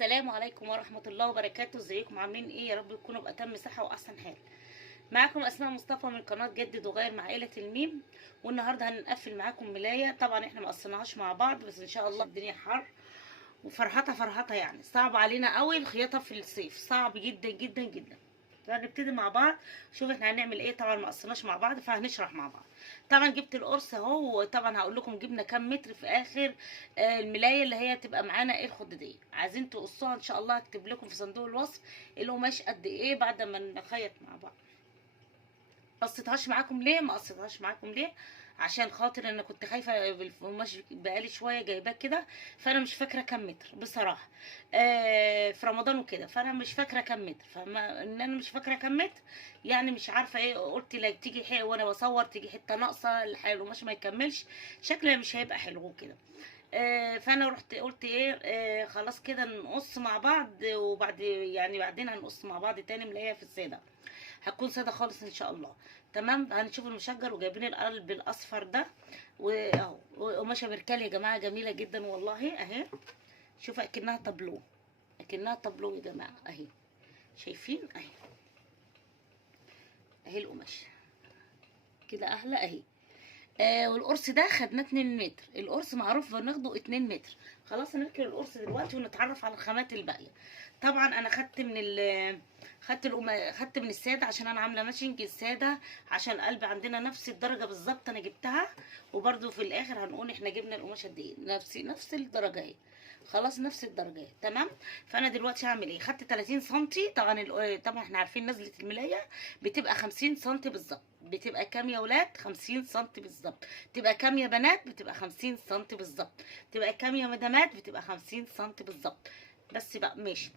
السلام عليكم ورحمة الله وبركاته. ازيكم عاملين ايه؟ يا رب تكونوا بأتم صحة واحسن حال. معاكم اسماء مصطفى من قناة جدد وغير مع عائلة الميم. والنهارده هنقفل معاكم ملاية. طبعا احنا ما قصيناهاش مع بعض، بس ان شاء الله الدنيا حر وفرحتها فرحتها، يعني صعب علينا قوي الخياطة في الصيف، صعب جدا جدا جدا. فهنبتدي مع بعض. شوف احنا هنعمل ايه. طبعا ما قصيناش مع بعض فهنشرح مع بعض. طبعا جبت القرص اهو، وطبعا هقول لكم جبنا كام متر في اخر الملايه اللي هي تبقى معانا ايه الخداديه. عايزين تقصوها ان شاء الله هكتب لكم في صندوق الوصف القماش قد ايه بعد ما نخيط مع بعض. قصيتهاش معاكم ليه؟ ما قصيتهاش معاكم ليه؟ عشان خاطر انا كنت خايفه بالقماش بقالي شويه جايباه كده، فانا مش فاكره كام متر بصراحه. في رمضان وكده، فانا مش فاكره كام متر، فما ان انا مش فاكره كام متر يعني مش عارفه ايه. قلت لا تيجي حق وانا بصور تيجي حته ناقصه القماش ما يكملش، شكلها مش هيبقى حلو كده. فانا رحت قلت ايه، خلاص كده نقص مع بعض، وبعد يعني بعدين هنقص مع بعض تاني ملاقيها في الساده، هتكون ساده خالص ان شاء الله. تمام. هنشوف المشجر وجايبين القلب الاصفر ده، واهو قماشه بركال يا جماعه جميله جدا والله اهي. شوف اكنها طابلو، اكنها طابلو يا جماعه اهي. شايفين اهي، اهي القماشه كده احلى اهي. والقرص ده خدناه 2 متر، القرص معروف بناخده 2 متر. خلاص هنركب القرص دلوقتي ونتعرف على الخامات الباقيه. طبعا انا خدت من خدت من الساده عشان انا عامله ماتشنج الساده، عشان القلب عندنا نفس الدرجه بالظبط انا جبتها. وبرده في الاخر هنقول احنا جبنا القماشه قد ايه، نفس الدرجه اهي. خلاص نفس الدرجه تمام. فانا دلوقتي هعمل ايه، خدت 30 سنتي. طبعا احنا عارفين نزله الملايه بتبقى 50 سنتي بالظبط. بتبقى كام يا ولاد؟ 50 سنتي بالظبط. تبقى كام يا بنات؟ بتبقى 50 سنتي بالظبط. تبقى كام يا مدامات؟ بتبقى 50 سنتي بالظبط. بس بقى ماشي.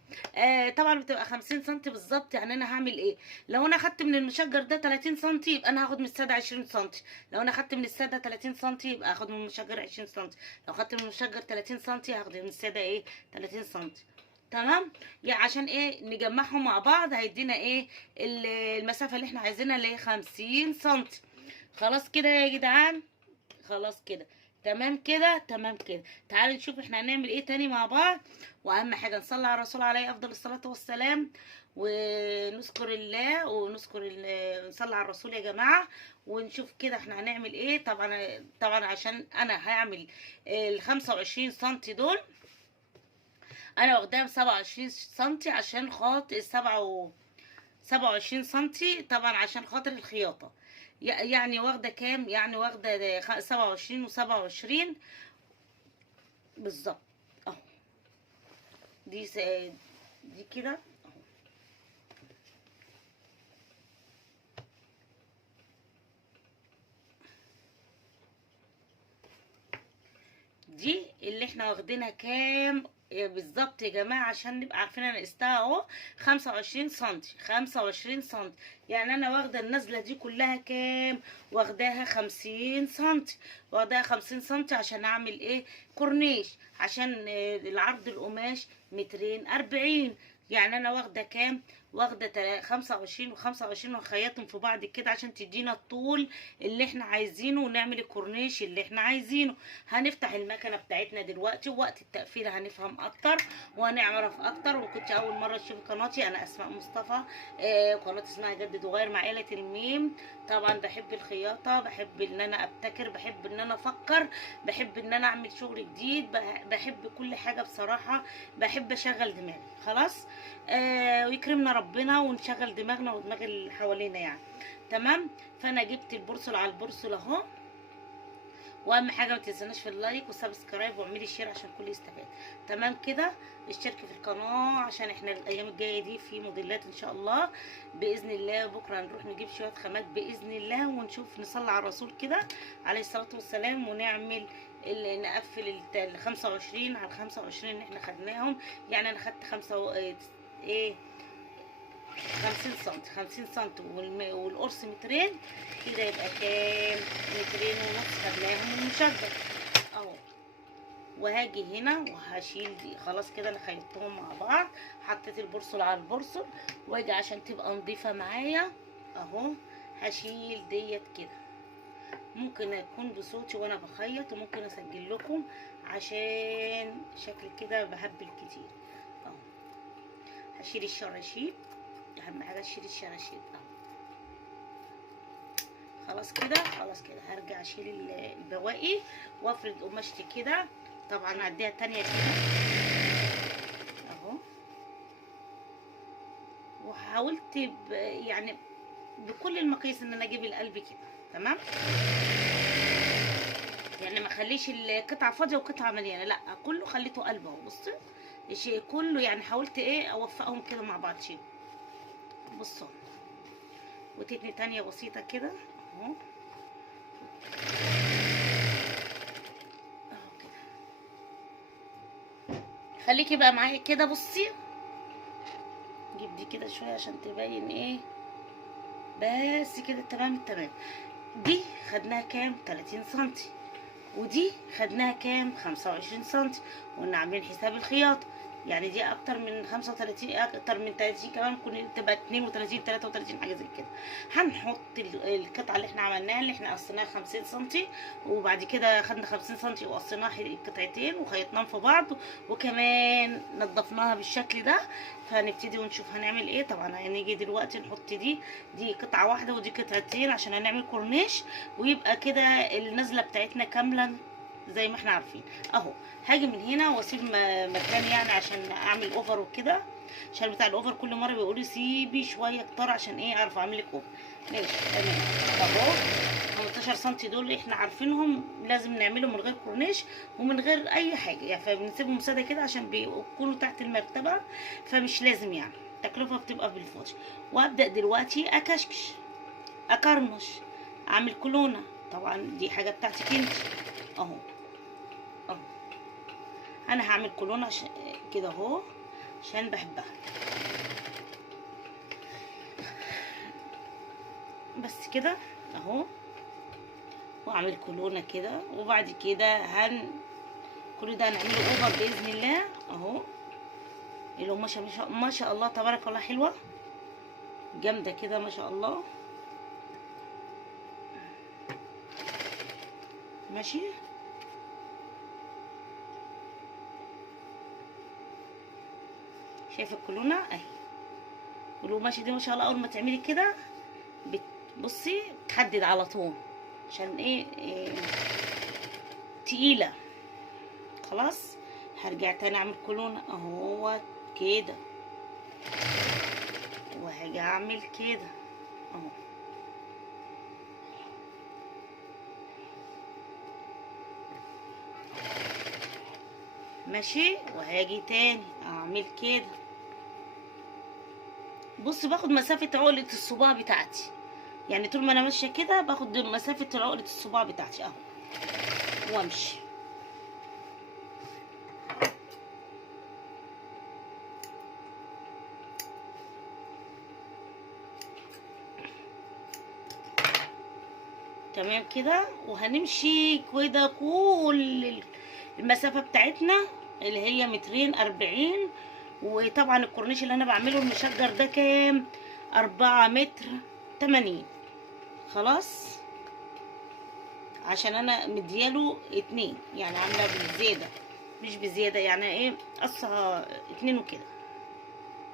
طبعا بتبقى 50 سنتي بالظبط. يعني انا هعمل ايه؟ لو انا خدت من المشجر ده 30 سنتي يبقى انا هاخد من الساده 20 سنتي. لو انا خدت من الساده 30 سنتي يبقى هاخد من المشجر 20 سنتي. لو خدت من المشجر 30 سنتي هاخد من الساده ايه 30 سنتي. تمام. يعني عشان ايه نجمعهم مع بعض هيدينا ايه المسافه اللي احنا عايزينها اللي هي 50 سنتي. خلاص كده يا جدعان، خلاص كده تمام كده تمام كده. تعالوا نشوف احنا هنعمل ايه تاني مع بعض. واهم حاجه نصلي على الرسول عليه افضل الصلاه والسلام، ونذكر الله نصلي على الرسول يا جماعه. ونشوف كده احنا هنعمل ايه. طبعا عشان انا هعمل ال 25 سنتي دول، انا واخداها ب 27 سنتي عشان خاطر 27 سنتي طبعا عشان خاطر الخياطه. يعني واخده كام؟ يعني واخده 27 و27 بالظبط اهو. دي كده اهو. دي اللي احنا واخدينها كام بالظبط يا جماعه عشان نبقى عارفين. انا قستها اهو 25 سنتي، 25 سنتي. يعني انا واخده النزله دي كلها كام؟ واخداها 50 سنتي. واخداها 50 سنتي عشان اعمل ايه كورنيش، عشان العرض القماش 240. يعني انا واخده كام؟ واخده 25 و25 وخيطهم في بعض كده عشان تدينا الطول اللي احنا عايزينه ونعمل الكورنيش اللي احنا عايزينه. هنفتح المكنه بتاعتنا دلوقتي، ووقت التقفيل هنفهم اكتر وهنعرف اكتر. وكنت اول مره تشوفي قناتي، انا اسماء مصطفى، قناه اسمها جدد وغير مع عائله الميم. طبعا بحب الخياطه، بحب ان انا ابتكر، بحب ان انا افكر، بحب ان انا اعمل شغل جديد، بحب كل حاجه بصراحه. بحب اشغل دماغي خلاص. ويكرمنا ربنا ونشغل دماغنا ودماغ اللي حوالينا يعني. تمام. فانا جبت البورصل على البورصل اهو. واهم حاجه ما تنسوناش في اللايك والسبسكرايب واعملي شير عشان الكل يستفاد. تمام كده. اشتركي في القناه عشان احنا الايام الجايه دي في موديلات ان شاء الله باذن الله. بكره هنروح نجيب شويه خامات باذن الله، ونشوف نصلي على الرسول كده عليه الصلاه والسلام، ونعمل نقفل ال 25 على ال 25 اللي احنا خدناهم. يعني انا خدت 50 سنتي، 50 سنتي والقرص مترين كده، يبقى كام؟ 2.5 خدناهم من المشجر اهو. وهاجي هنا وهشيل دي. خلاص كده انا خيطتهم مع بعض، حطيت البرصل على البرصل، واجي عشان تبقى نضيفه معايا اهو هشيل ديت كده. ممكن اكون بصوتي وانا بخيط، وممكن اسجل لكم عشان شكل كده بهبل كتير اهو. هشيل الشراشيب، اهم حاجه اشيل الشراشيب. خلاص كده، خلاص كده. هرجع اشيل البواقي وافرد قماشتي كده. طبعا هعديها تانية كده اهو. وحاولت يعني بكل المقاييس ان انا اجيب القلب كده تمام، يعني ما اخليش القطعه فاضيه وقطعه مليانه، لا كله خليته قلب اهو. بصي الشيء كله يعني حاولت ايه اوفقهم كده مع بعض. شيء بصوا، وتتني تانية بسيطه كده اهو اهو كده. خليكي بقى معايا كده. بصي جيب دي كده شويه عشان تبين ايه، بس كده تمام التمام. دي خدناها كام؟ 30 سنتي، ودي خدناها كام؟ 25 سنتي. وقلنا عاملين حساب الخياطة، يعني دي اكتر من 35، اكتر من 30 كمان، ممكن تبقى 32 33 حاجه زي كده. هنحط القطعه اللي احنا عملناها، اللي احنا قصيناها 50 سنتي، وبعد كده خدنا 50 سنتي وقصيناها قطعتين وخيطناهم في بعض، وكمان نضفناها بالشكل ده. فهنبتدي ونشوف هنعمل ايه. طبعا هنيجي دلوقتي نحط دي قطعه واحده ودي قطعتين عشان هنعمل كورنيش، ويبقى كده النزله بتاعتنا كامله زي ما احنا عارفين اهو. هاجي من هنا واسيب مكان يعني عشان اعمل اوفر وكده، عشان بتاع الاوفر كل مره بيقولوا سيبي شويه كتار عشان ايه اعرف اعمل لك اوفر. ماشي تمام اهو. 15 سم دول احنا عارفينهم لازم نعملهم من غير كورنيش ومن غير اي حاجه يعني، فبنسيبهم ساده كده عشان بيكونوا تحت المرتبه، فمش لازم يعني التكلفه بتبقى بالفاضي. وابدا دلوقتي اكشكش، اكرمش، اعمل كولونه. طبعا دي حاجه بتاعتك انت اهو اهو. انا هعمل كولونه عشان كده اهو، عشان بحبها بس كده اهو. واعمل كولونه كده، وبعد كده كل ده هنعمله اوفر باذن الله اهو. القماشه ما شاء الله تبارك الله حلوه جامده كده ما شاء الله. ماشي شايفه الكولونه اهي، والقماشه دي ما شاء الله اول ما تعملي كده بصي بتحدد على طول عشان إيه تقيله. خلاص هرجع تاني اعمل كولونه اهو كده، وهاجي اعمل كده اهو. ماشي وهاجي تاني اعمل كده. بص باخد مسافة عقلة الصباع بتاعتي، يعني طول ما انا ماشية كده باخد مسافة عقلة الصباع بتاعتي اهو وامشي. تمام كده. وهنمشي كده كل المسافة بتاعتنا اللي هي 240. وطبعا الكورنيش اللي انا بعمله المشجر ده كام؟ 4 متر 80. خلاص عشان انا مدياله 2 يعني عامله بزياده، مش بزياده يعني ايه، قصها 2 وكده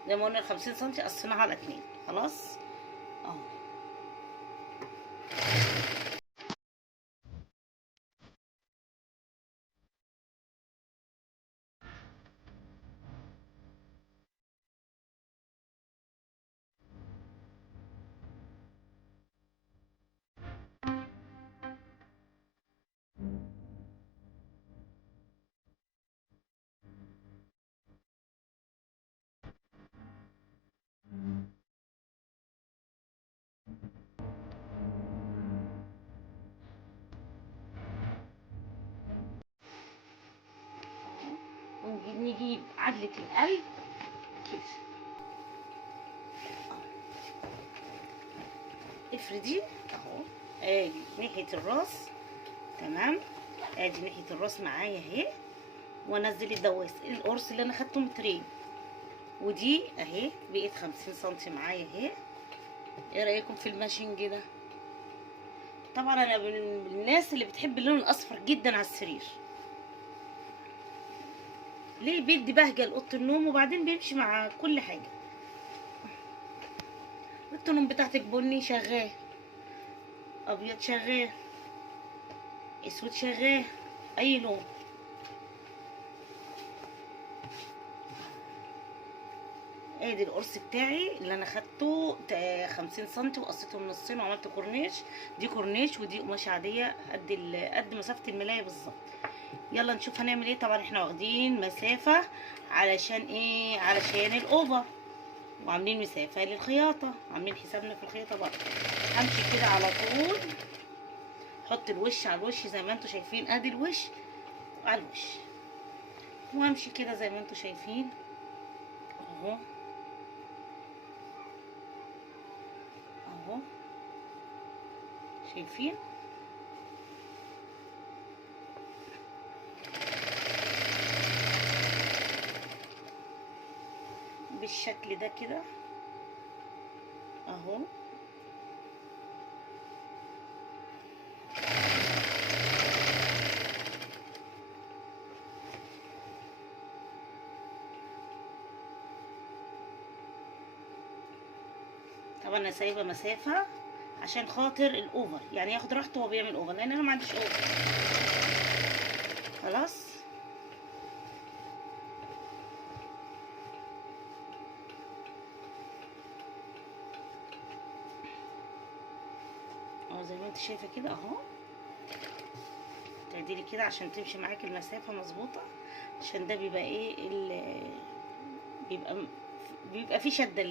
زي ما قلنا 50 سنتي قصيناها على 2. خلاص اهو. نجيب عدلة القلب كده، افردي اهو. ادي ناحية الراس تمام، ادي ناحية الراس معايا اهي. وانزل الدواس القرص اللي انا خدته مترين، ودي اهي بقيت 50 سنتي معايا اهي. ايه رايكم في الماشينج ده؟ طبعا انا من الناس اللي بتحب اللون الاصفر جدا على السرير. ليه؟ بيدي بهجه لاوضه النوم، وبعدين بيمشي مع كل حاجه. التونم بتاعتك بني شغال، ابيض شغال، اسود شغال، اي لون. ادي القرص بتاعي اللي انا خدته 50 سنتي وقصيته من النصين وعملت كورنيش. دي كورنيش ودي قماشه عاديه قد مسافه الملايه بالظبط. يلا نشوف هنعمل ايه. طبعا احنا واخدين مسافه علشان ايه؟ علشان الاوفر، وعاملين مسافه للخياطه، عاملين حسابنا في الخياطه بقى. همشي كده على طول، حط الوش على الوش زي ما انتوا شايفين، ادي الوش على الوش، وامشي كده زي ما انتوا شايفين اهو اهو، شايفين؟ بالشكل ده كده اهو. طبعا انا سايبه مسافه عشان خاطر الاوفر، يعني ياخد راحته وهو بيعمل اوفر، لان انا ما عنديش اوفر. خلاص اهو زي ما انت شايفه كده اهو. تعدلي كده عشان تمشي معاكي المسافه مظبوطه، عشان ده بيبقى ايه بيبقى بيبقى فيه شده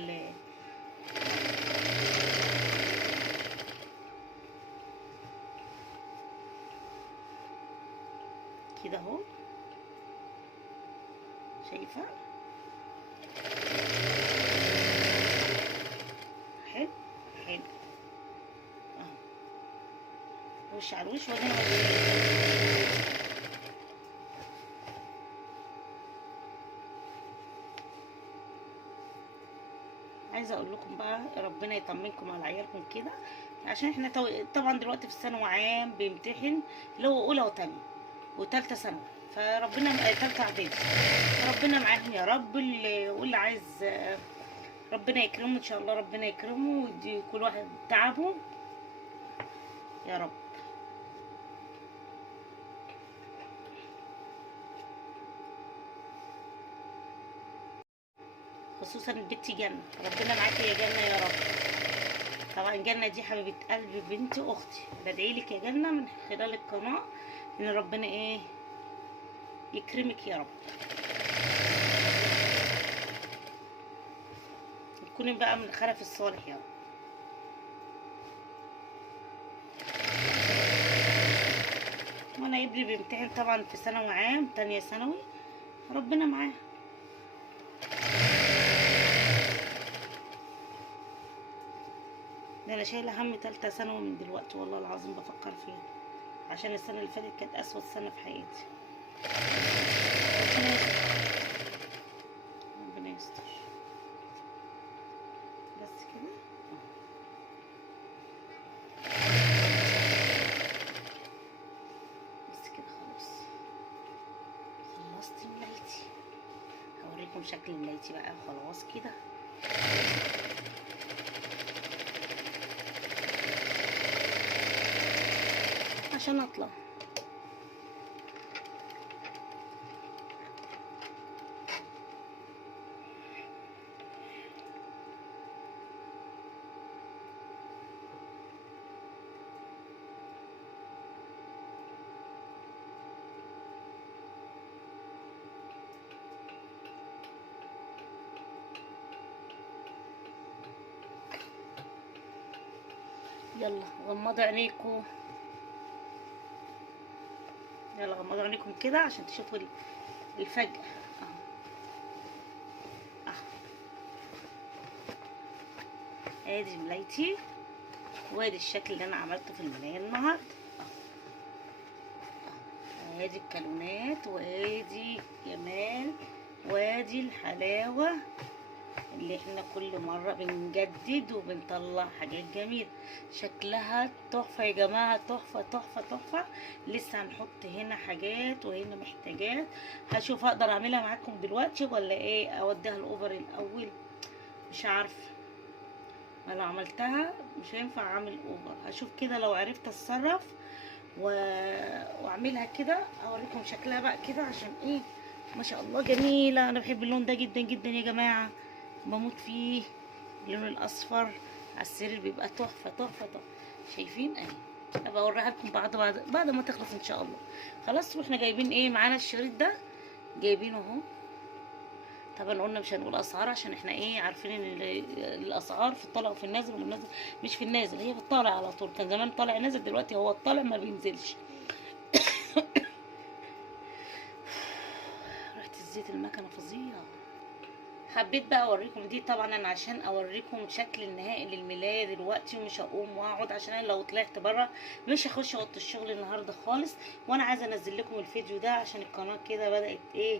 كده اهو، شايفه؟ حلو حلو اهو، وش على الوش وده. عايزه اقول لكم بقى ربنا يطمنكم على عيالكم كده، عشان احنا طبعا دلوقتي في ثانوي عام بيمتحن، اللي هو اولى وثانيه وثالثه ثانوي، فربنا ثالثه اعدادي، ربنا معاهم يا رب. واللي عايز ربنا يكرمه ان شاء الله، ربنا يكرمه ويدي كل واحد تعبه يا رب. خصوصا البت جنة، ربنا معاكي يا جنة يا رب. طبعا جنة دي حبيبة قلبي بنت اختي، بدعيلك يا جنة من خلال القناة ان ربنا ايه يكرمك يا رب، تكوني بقى من الخلف الصالح يا رب. وانا ابني بيمتحن طبعا في ثانوي عام تانية ثانوي، ربنا معاه. ده انا شايله هم تالتة ثانوي من دلوقتي والله العظيم بفكر فيها، عشان السنه اللي فاتت كانت اسود سنه في حياتي. ربنا يستر، ربنا يستر. بس كده بس كده خلاص، خلصت ملايتي. هوريكم شكل ملايتي بقى خلاص كده. عشان اطلع يلا غمضوا عينيكم، يلا غمضوا عينيكم كده عشان تشوفوا الفجأة اهو اهو. ادي ملايتي، وادي الشكل اللي انا عملته في الملاية النهارده اهو. ادي الكالونات وادي جمال وادي الحلاوة اللي احنا كل مرة بنجدد وبنطلع حاجات جميلة شكلها تحفة يا جماعة، تحفة تحفة تحفة. لسه هنحط هنا حاجات وهنا محتاجات، هشوف هقدر اعملها معاكم دلوقتي ولا ايه، اوديها الاوفر الاول مش عارفة. انا لو عملتها مش هينفع اعمل اوفر. هشوف كده لو عرفت اتصرف و... واعملها كده اوريكم شكلها بقى كده، عشان ايه ما شاء الله جميله. انا بحب اللون ده جدا جدا يا جماعه، بموت فيه. اللون الاصفر على السرير بيبقى تحفه تحفه تحفه. شايفين اهي، هبقى اوريها لكم بعد ما تخلص ان شاء الله. خلاص. واحنا جايبين ايه معانا الشريط ده، جايبينه اهو. طبعا قلنا مش هنقول اسعار عشان احنا ايه عارفين ان الاسعار في الطالع وفي النازل، والنازل مش في النازل، هي في الطالع على طول. كان زمان طالع نازل، دلوقتي هو الطالع ما بينزلش. ريحه الزيت المكنه فظيعه. حبيت بقى اوريكم دي، طبعا انا عشان اوريكم شكل النهائي للملايه دلوقتي، ومش هقوم واقعد عشان انا لو طلعت بره مش هخش اوضه الشغل النهارده خالص. وانا عايزه انزل لكم الفيديو ده عشان القناه كده بدات ايه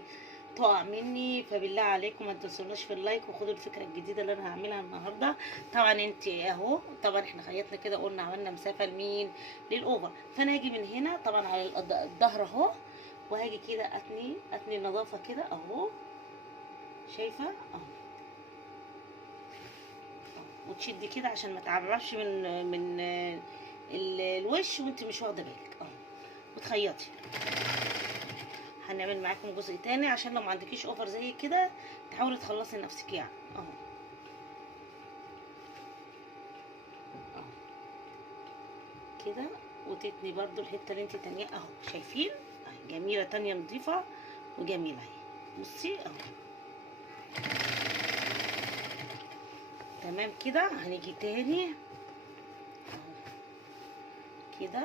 تقع مني. فبالله عليكم ما تنسوناش في اللايك وخدوا الفكره الجديده اللي انا هعملها النهارده. طبعا انت اهو، طبعا احنا خيطنا كده، قلنا عملنا مسافه لمين؟ للاوفر. فانا هاجي من هنا طبعا على الظهر اهو، وهاجي كده اتني النظافه كده اهو، شايفه اهو. وتشدي كده عشان ما تعرفش من الوش وانت مش واخده بالك اهو، وتخيطي. هنعمل معاكم جزء تاني عشان لو ما عندكيش اوفر زي كده تحاولي تخلصي نفسك يعني اهو. اهو كده، وتتني برضو الحته اللي انت تانيه اهو. شايفين اهي جميله، تانيه نظيفه وجميله اهي. بصي اهو تمام كده. هنيجي تاني اهو كده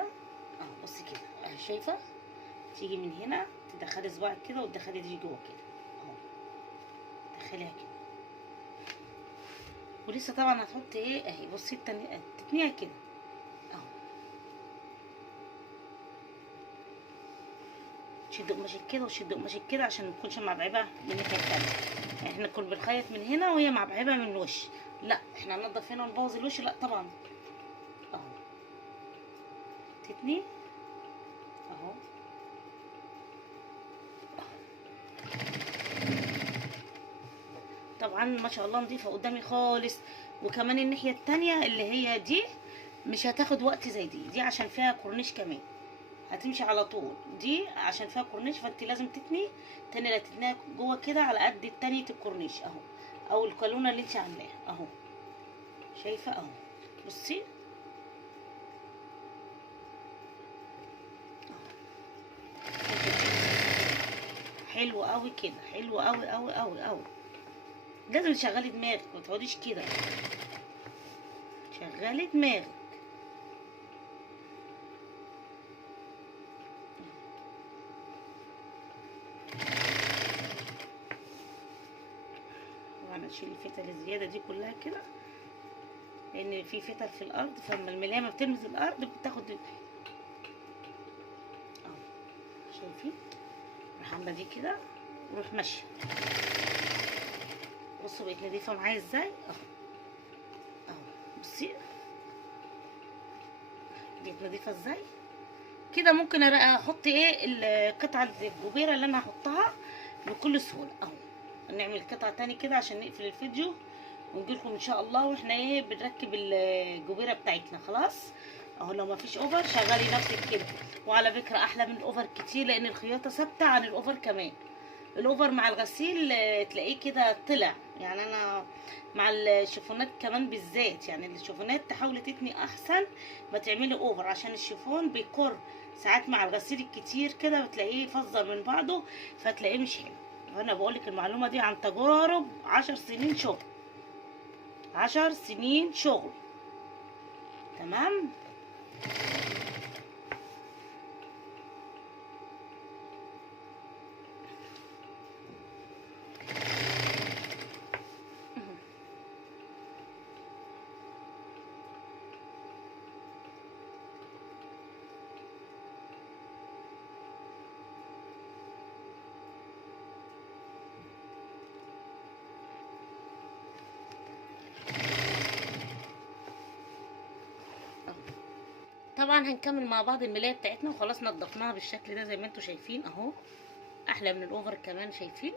اهو. بصي كده اهي، شايفه؟ تيجي من هنا تدخلي صباعك كده وتدخلي دي جوه كده اهو، تدخليها كده. ولسه طبعا هتحطي ايه اهي. بصي تتنيها كده اهو، تشد قماشك كده وتشد قماشك كده عشان ما تكونش معبعبه من الناحيه التانيه. يعني احنا كنا بنخيط من هنا وهي معبعبه من الوش، لا احنا هننضف هنا ونبوظ الوش، لا طبعا اهو. تتني اهو. طبعا ما شاء الله نضيفه قدامي خالص. وكمان الناحيه التانيه اللي هي دي مش هتاخد وقت زي دي عشان فيها كورنيش كمان، هتمشي على طول. دي عشان فيها كورنيش فانت لازم تتني تاني، لا تتنيها جوه كده على قد التانية الكورنيش اهو، او الكالونه اللي انت عاملاها اهو. شايفه اهو؟ بصي حلو قوي كده، حلو قوي قوي قوي قوي. لازم تشغلي دماغك، ما تقعديش كده، شغلي دماغك. طبعا هتشيلي الفتل الزياده دي كلها كده، لان في فتل في الارض، فلما الملايه ما بتلمس الارض بتاخد اهو. شايفين؟ روح عامله دي كده وروح ماشيه. بصوا بقت نضيفه معايا ازاي اهو اهو. بصي بقت نضيفه ازاي كده. ممكن احط ايه القطعه الجبيره اللي انا هحطها بكل سهوله اهو. نعمل قطعه تاني كده عشان نقفل الفيديو ونجيلكم ان شاء الله واحنا ايه بنركب الجبيره بتاعتنا. خلاص اهو. لو ما فيش اوفر شغلي نفسك كده. وعلى فكره احلى من الاوفر كتير، لان الخياطه ثابته عن الاوفر كمان. الاوفر مع الغسيل تلاقيه كده طلع. يعني انا مع الشيفونات كمان بالذات، يعني الشيفونات تحاولي تتني احسن ما تعملي اوفر، عشان الشيفون بيكر ساعات مع الغسيل الكتير كده بتلاقيه فظر من بعضه، فتلاقيه مش حلو. وانا بقولك المعلومه دي عن تجارب 10 سنين شغل، 10 سنين شغل. تمام. طبعا هنكمل مع بعض الملايه بتاعتنا، وخلاص نضفناها بالشكل ده زي ما انتم شايفين اهو. احلى من الاوفر كمان، شايفين؟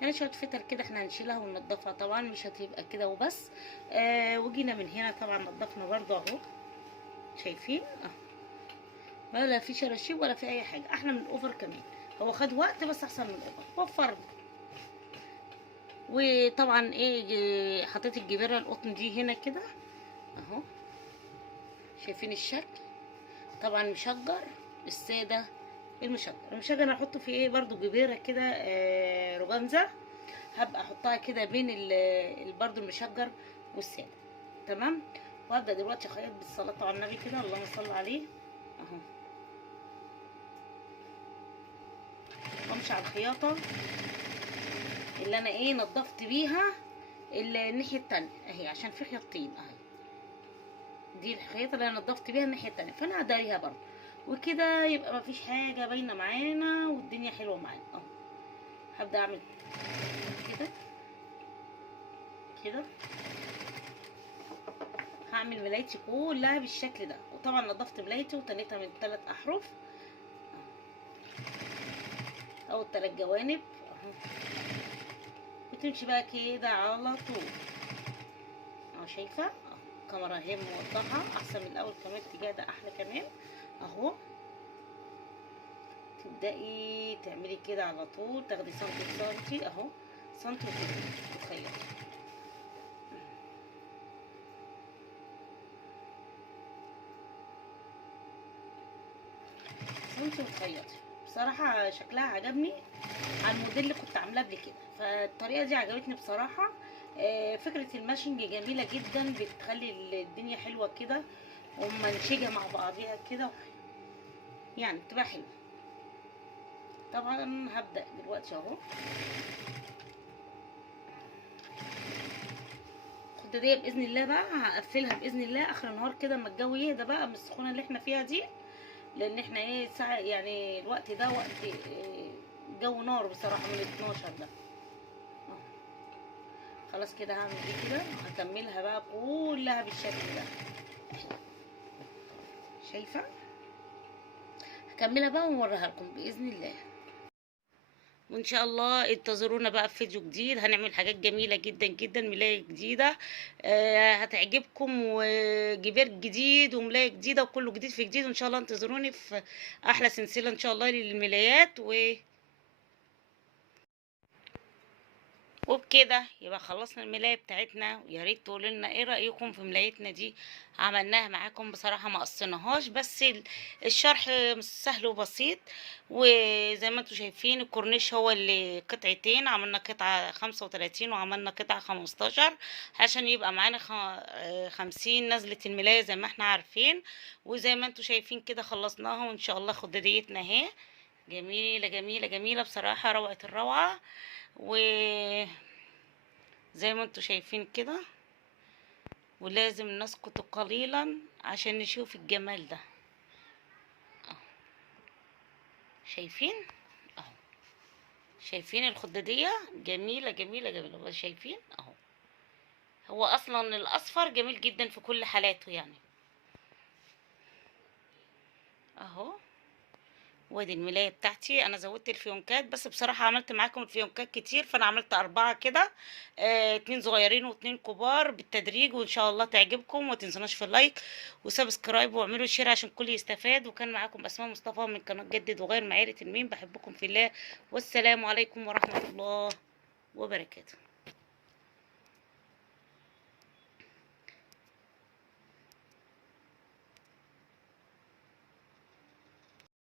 يعني شويه فتل كده احنا هنشيلها وننضفها طبعا، مش هتبقى كده وبس. وجينا من هنا طبعا نضفنا برضو اهو، شايفين ولا في شراشيب ولا في اي حاجه، احلى من الاوفر كمان. هو خد وقت بس احسن من الاوفر، وفرنا. وطبعا ايه، حطيت الجبيره القطن دي هنا كده اهو، شايفين الشكل. طبعا مشجر الساده، المشجر انا هحطه في ايه برضو جبيره كده روجانزا، هبقى احطها كده بين برضو المشجر والساده. تمام. وهبدا دلوقتي اخيط بالصلاه على النبي كده، اللهم صل عليه اهو. وامشي على الخياطه اللي انا ايه نضفت بيها الناحيه التانية اهي، عشان في خياطتين اهي، دي الخياطه اللي انا نضفت بيها الناحيه التانية، فانا هداريها برضه وكده، يبقى مفيش حاجه باينه معانا والدنيا حلوه معانا اهو. هبدا اعمل كده كده، هعمل ملايتي كلها بالشكل ده. وطبعا نضفت ملايتي وتنيتها من 3 احرف او ال3 جوانب اهو، وتمشي بقى كده على طول اهو. شايفه الكاميرا اهي موضحه احسن من الاول كمان، الاتجاه ده احلى كمان اهو. تبدأي تعملي كده على طول، تاخدي سنتي بسنتي اهو، سنتي وتخيطي سنتي وتخيطي. بصراحة شكلها عجبني على الموديل اللي كنت عاملاه قبل كده، فالطريقة دي عجبتني بصراحة. فكرة الماشنج جميلة جدا، بتخلي الدنيا حلوة كده ومنسجة مع بعضيها كده، يعني بتبقى حلوة. طبعا هبدأ دلوقتي اهو. الخدادية بإذن الله بقى هقفلها بإذن الله آخر النهار كده، اما الجو يهدى بقى من السخونة اللي احنا فيها دي، لأن احنا ايه ساعة يعني الوقت ده وقت جو نار بصراحة من 12 ده. خلاص كده هعمل دي كده، هكملها بقى كلها بالشكل ده، شايفة. هكملها بقى وموريها لكم بإذن الله، وان شاء الله انتظرونا بقى في فيديو جديد. هنعمل حاجات جميله جدا جدا، ملايه جديده هتعجبكم، وجبير جديد وملايه جديده وكله جديد في جديد. وان شاء الله انتظروني في احلى سلسله ان شاء الله للملايات. وبكده يبقى خلصنا الملاية بتاعتنا. ويا ريت تقولوا لنا ايه رأيكم في ملايتنا دي، عملناها معاكم بصراحة ما قصيناهاش، بس الشرح سهل وبسيط. وزي ما انتم شايفين الكورنيش هو اللي قطعتين، عملنا قطعة 35 وعملنا قطعة 15 عشان يبقى معانا 50 نزلة الملاية زي ما احنا عارفين. وزي ما انتم شايفين كده خلصناها، وان شاء الله خداديتنا اهي جميلة جميلة جميلة بصراحة، روعة الروعة. وزي ما انتوا شايفين كده، ولازم نسكت قليلا عشان نشوف الجمال ده اهو. شايفين اهو، شايفين الخدادية جميلة جميلة جميلة، شايفين اهو. هو اصلا الاصفر جميل جدا في كل حالاته يعني اهو. وادي الملاية بتاعتي، انا زودت الفيونكات بس بصراحة عملت معاكم الفيونكات كتير، فانا عملت 4 كده، 2 صغيرين و2 كبار بالتدريج. وان شاء الله تعجبكم، ومتنسوناش في اللايك وسبسكرايب واعملوا شير عشان الكل يستفاد. وكان معاكم اسماء مصطفى من قناة جدد وغير معيرة الميم. بحبكم في الله، والسلام عليكم ورحمة الله وبركاته.